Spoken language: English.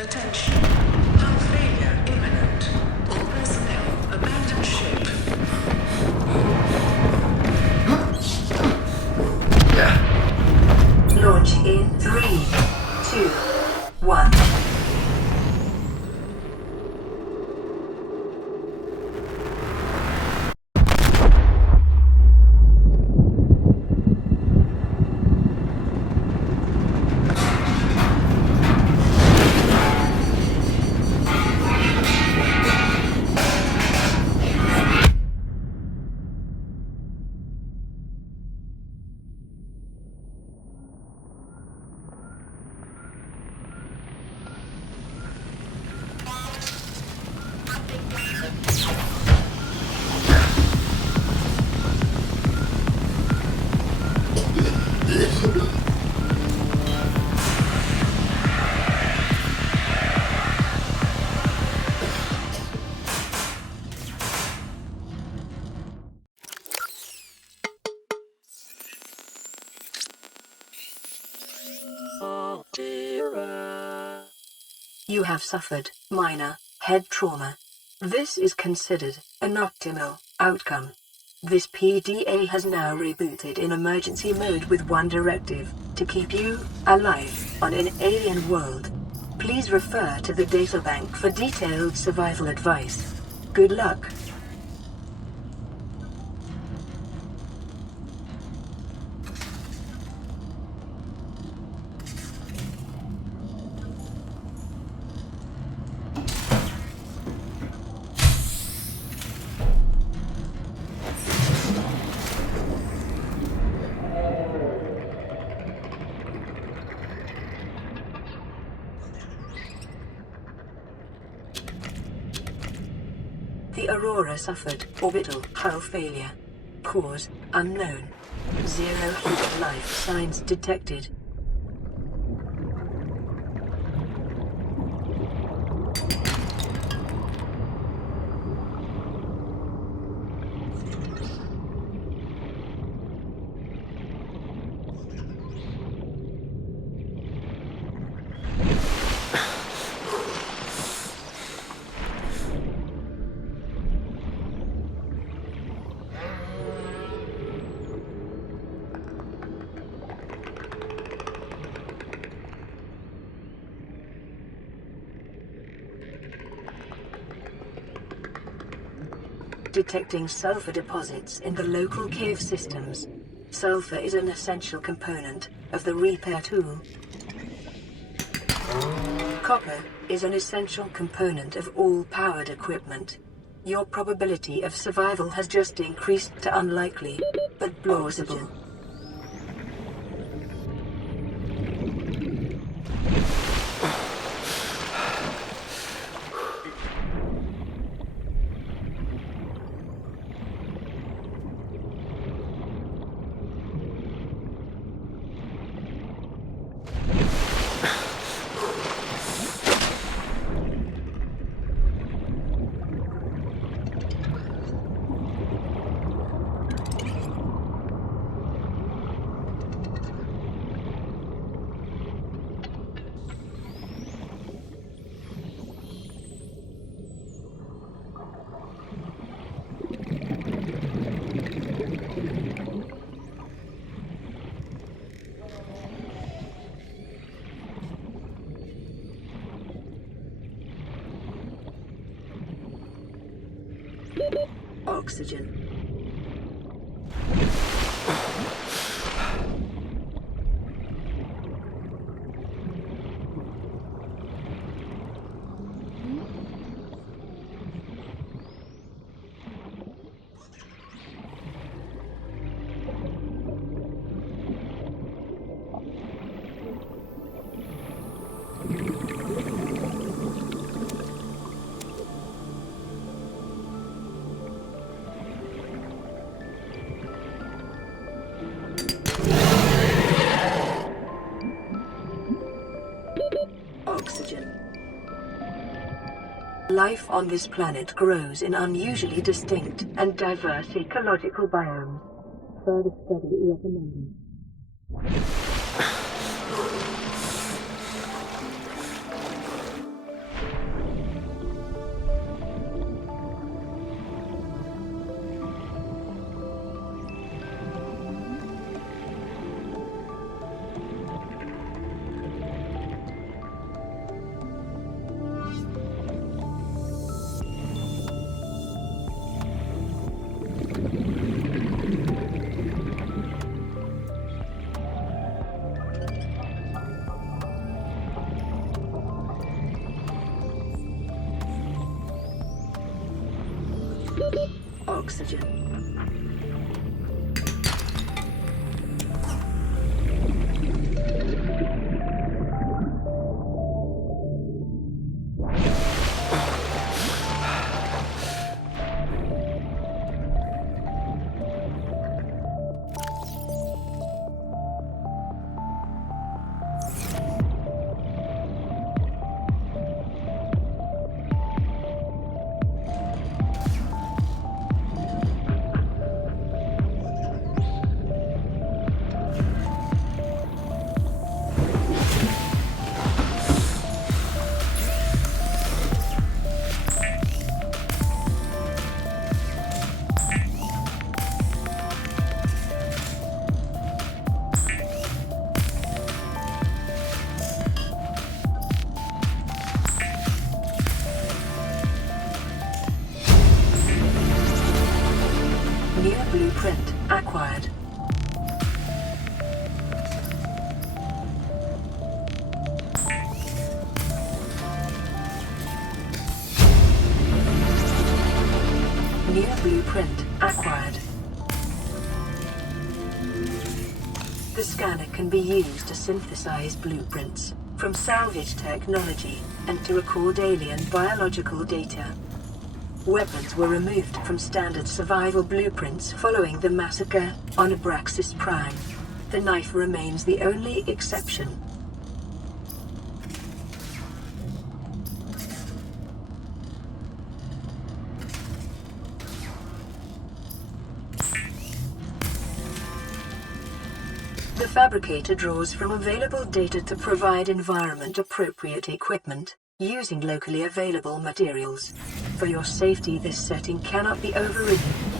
Attention. Hull failure imminent. All personnel abandon ship. Launch in 3, 2, 1. You have suffered minor head trauma. This is considered an optimal outcome. This PDA has now rebooted in emergency mode with one directive: to keep you alive on an alien world. Please refer to the databank for detailed survival advice. Good luck. The Aurora suffered orbital hull failure. Cause unknown. 0 human life signs detected. Detecting sulfur deposits in the local cave systems. Sulfur is an essential component of the repair tool. Copper is an essential component of all powered equipment. Your probability of survival has just increased to unlikely, but plausible. Oxygen. Life on this planet grows in unusually distinct and diverse ecological biomes. Further study recommended. oxygen. New blueprint acquired. New blueprint acquired. The scanner can be used to synthesize blueprints from salvage technology and to record alien biological data. Weapons were removed from standard survival blueprints following the massacre on Abraxas Prime. The knife remains the only exception. The fabricator draws from available data to provide environment-appropriate equipment, using locally available materials. For your safety, this setting cannot be overridden.